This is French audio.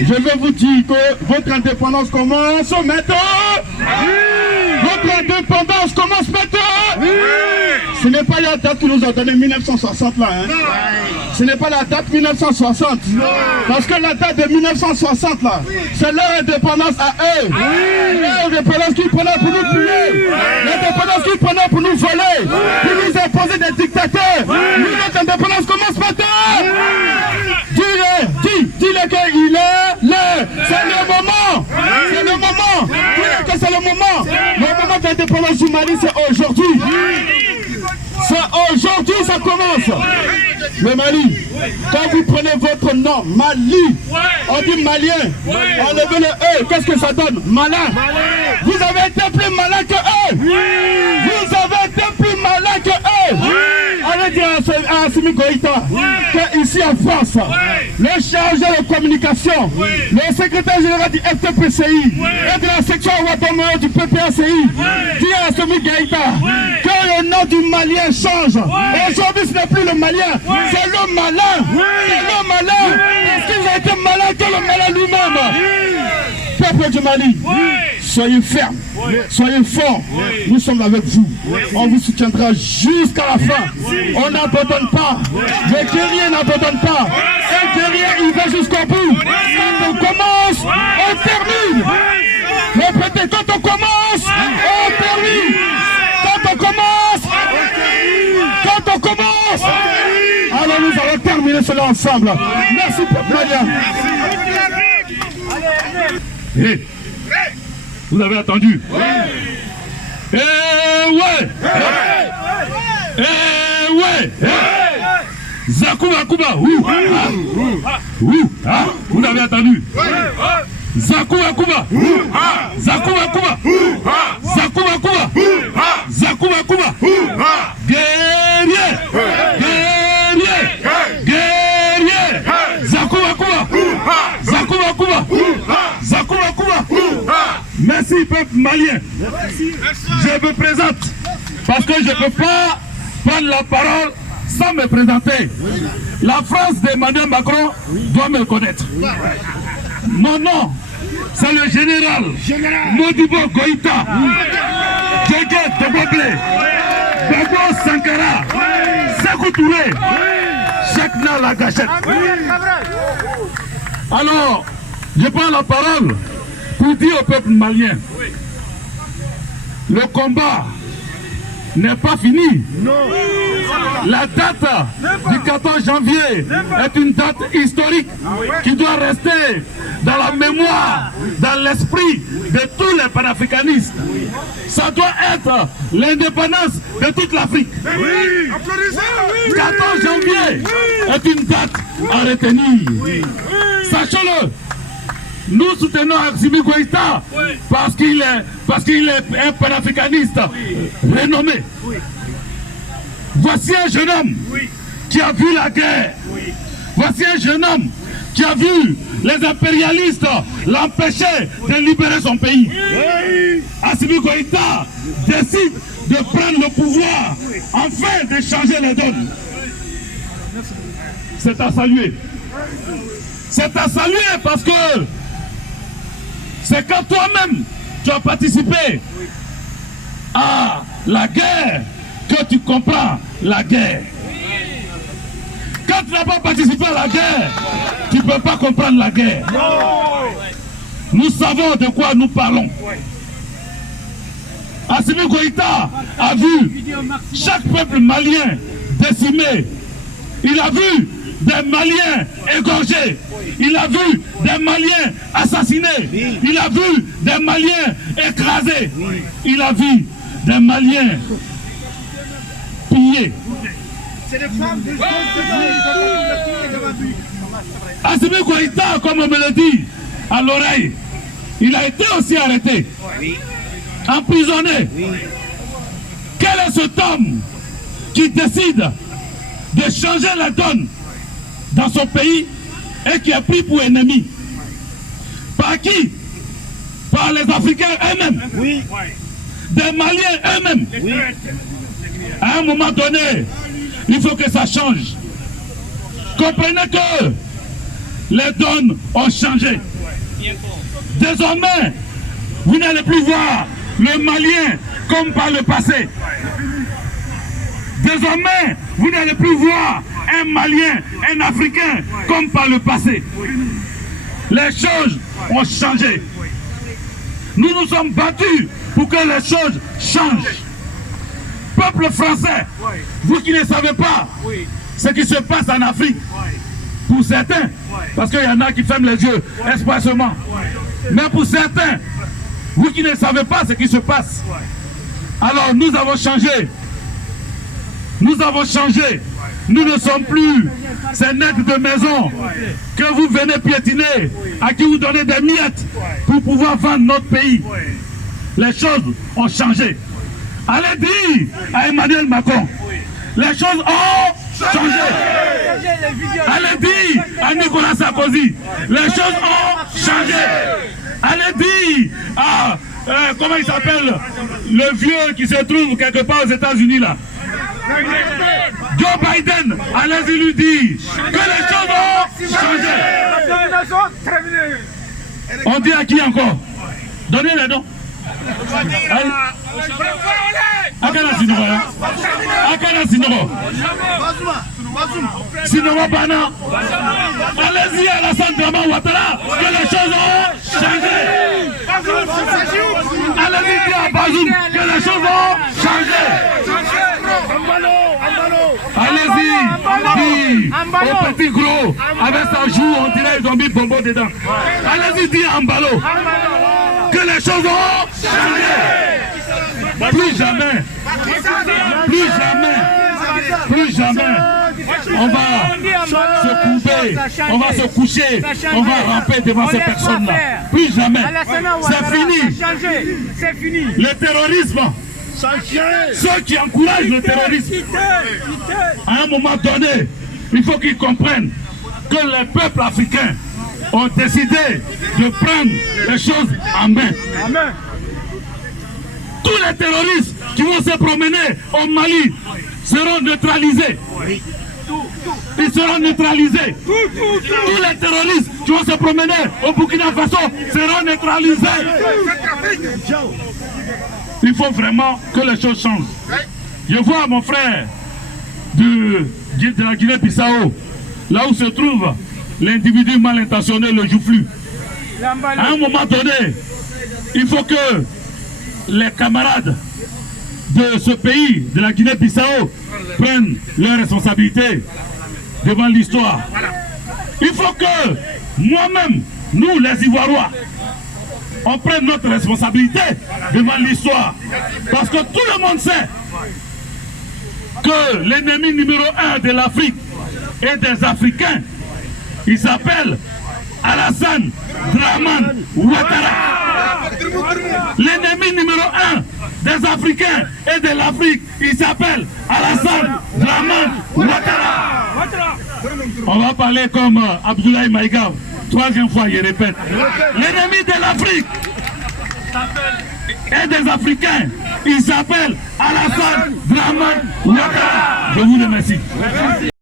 Je veux vous dire que votre indépendance commence maintenant. Votre indépendance commence maintenant. Ce n'est pas la date que nous a donné 1960 là. Hein. Ce n'est pas la date 1960. Parce que la date de 1960 là, c'est leur indépendance à eux. Leur indépendance qu'ils prenaient pour nous tuer. L'indépendance qu'ils prenaient pour nous voler. Pour nous imposer des dictateurs. Nous, notre indépendance commence maintenant. Dis-le qu'il est là. C'est le moment. C'est le moment. Dis-le que c'est le moment. Le moment d'indépendance du Mali, c'est aujourd'hui. C'est aujourd'hui, ça commence. Le Mali, quand vous prenez votre nom, Mali, on dit malien, enlevez le E, qu'est-ce que ça donne? Malin. Vous avez été plus malin que eux. Vous avez été plus malin que eux. Allez dire à Assimi Goïta qu'ici en France, le chargé de communication, le secrétaire général du FTPCI et de la section Ouattara du PPACI, dit à Assimi Goïta que le nom du Malien change. Aujourd'hui, ce n'est plus le Malien, c'est le malin. C'est le malin. Est-ce qu'ils ont été malins que le malin lui-même? Peuple du Mali, soyez fermes, soyez forts, nous sommes avec vous, on vous soutiendra jusqu'à la fin, on n'abandonne pas, les guerriers n'abandonnent pas, un guerrier il va jusqu'au bout, quand on commence, on termine, répétez, quand on commence, on termine, quand on commence, quand on commence, alors nous allons terminer cela ensemble, merci peuple malien. Hey. Vous avez attendu? Eh ouais! Eh ouais! Zakouba Kouba! Vous avez attendu? Zakouba Kouba! Zakouba Kouba! Zakouba Kouba! Zakouba Kouba! Guerrier! Guerrier! Guerrier! Zakouba Kouba! Zakouba Kouba! Zakouba Kouba! Merci peuple malien. Je me présente parce que je ne peux pas prendre la parole sans me présenter. La France d'Emmanuel Macron doit me connaître. Mon nom, c'est le général Modibo Goïta, Djegé Toboblé, Babo Sankara, Sékou Touré, Chekna Lagachette. Alors, je prends la parole pour dire au peuple malien, le combat n'est pas fini. La date du 14 janvier est une date historique qui doit rester dans la mémoire, dans l'esprit de tous les panafricanistes. Ça doit être l'indépendance de toute l'Afrique. 14 janvier est une date à retenir. Sachons-le. Nous soutenons Assimi Goïta parce qu'il est un panafricaniste renommé. Voici un jeune homme qui a vu la guerre. Voici un jeune homme qui a vu les impérialistes l'empêcher de libérer son pays. Assimi Goïta décide de prendre le pouvoir afin de changer les donnes. C'est à saluer. C'est à saluer parce que c'est quand toi-même tu as participé à la guerre que tu comprends la guerre. Quand tu n'as pas participé à la guerre, tu ne peux pas comprendre la guerre. Nous savons de quoi nous parlons. Assimi Goïta a vu chaque peuple malien décimé. Il a vu des Maliens égorgés. Il a vu des Maliens assassinés. Il a vu des Maliens écrasés. Il a vu des Maliens pillés. Assimi Goïta, comme on me le dit à l'oreille, il a été aussi arrêté, emprisonné. Quel est cet homme qui décide de changer la donne dans son pays et qui est pris pour ennemi? Par qui? Par les Africains eux-mêmes, des Maliens eux-mêmes. À un moment donné, il faut que ça change. Comprenez que les donnes ont changé. Désormais, vous n'allez plus voir le Malien comme par le passé. Désormais, vous n'allez plus voir un Malien, un Africain comme par le passé. Les choses ont changé. Nous nous sommes battus pour que les choses changent. Peuple français, vous qui ne savez pas ce qui se passe en Afrique, pour certains, parce qu'il y en a qui ferment les yeux espacement, mais pour certains, vous qui ne savez pas ce qui se passe, alors nous avons changé. Nous avons changé. Nous ne sommes plus ces nègres de maison que vous venez piétiner, à qui vous donnez des miettes pour pouvoir vendre notre pays. Les choses ont changé. Allez dire à Emmanuel Macron, les choses ont changé. Allez dire à Nicolas Sarkozy, les choses ont changé. Allez dire à, comment il s'appelle, le vieux qui se trouve quelque part aux États-Unis là. Joe Biden, allez-y lui dire que les choses ont changé. On dit à qui encore? Donnez les noms. Akana Sinoro. Akana Sinoro. Sinoro Bana. Allez-y à la Sandra Ouattara que les choses ont changé. Allez-y dire à Bazoum que les choses ont changé. Allez-y, dis au petit gros, avec sa joue, on dirait qu'ils ont mis bonbon dedans. Allez-y, dis à Mbalo que les choses ont changé. Plus jamais, plus jamais, plus jamais, on va se couper, on va se coucher, on va ramper devant ces personnes-là. Plus jamais. C'est fini. Le terrorisme. Ceux qui encouragent le terrorisme, à un moment donné, il faut qu'ils comprennent que les peuples africains ont décidé de prendre les choses en main. Tous les terroristes qui vont se promener au Mali seront neutralisés. Ils seront neutralisés. Tous les terroristes qui vont se promener au Burkina Faso seront neutralisés. Il faut vraiment que les choses changent. Je vois mon frère de la Guinée-Bissau, là où se trouve l'individu mal intentionné, le joufflu. À un moment donné, il faut que les camarades de ce pays, de la Guinée-Bissau, prennent leurs responsabilités devant l'histoire. Il faut que moi-même, nous les Ivoiriens, on prenne notre responsabilité devant l'histoire. Parce que tout le monde sait que l'ennemi numéro 1 de l'Afrique et des Africains, il s'appelle Alassane Dramane Ouattara. L'ennemi numéro 1 des Africains et de l'Afrique, il s'appelle Alassane Dramane Ouattara. On va parler comme Abdoulaye Maïga. Troisième fois, je répète. L'ennemi de l'Afrique et des Africains, il s'appelle Alassane Dramane Ouattara. Je vous remercie.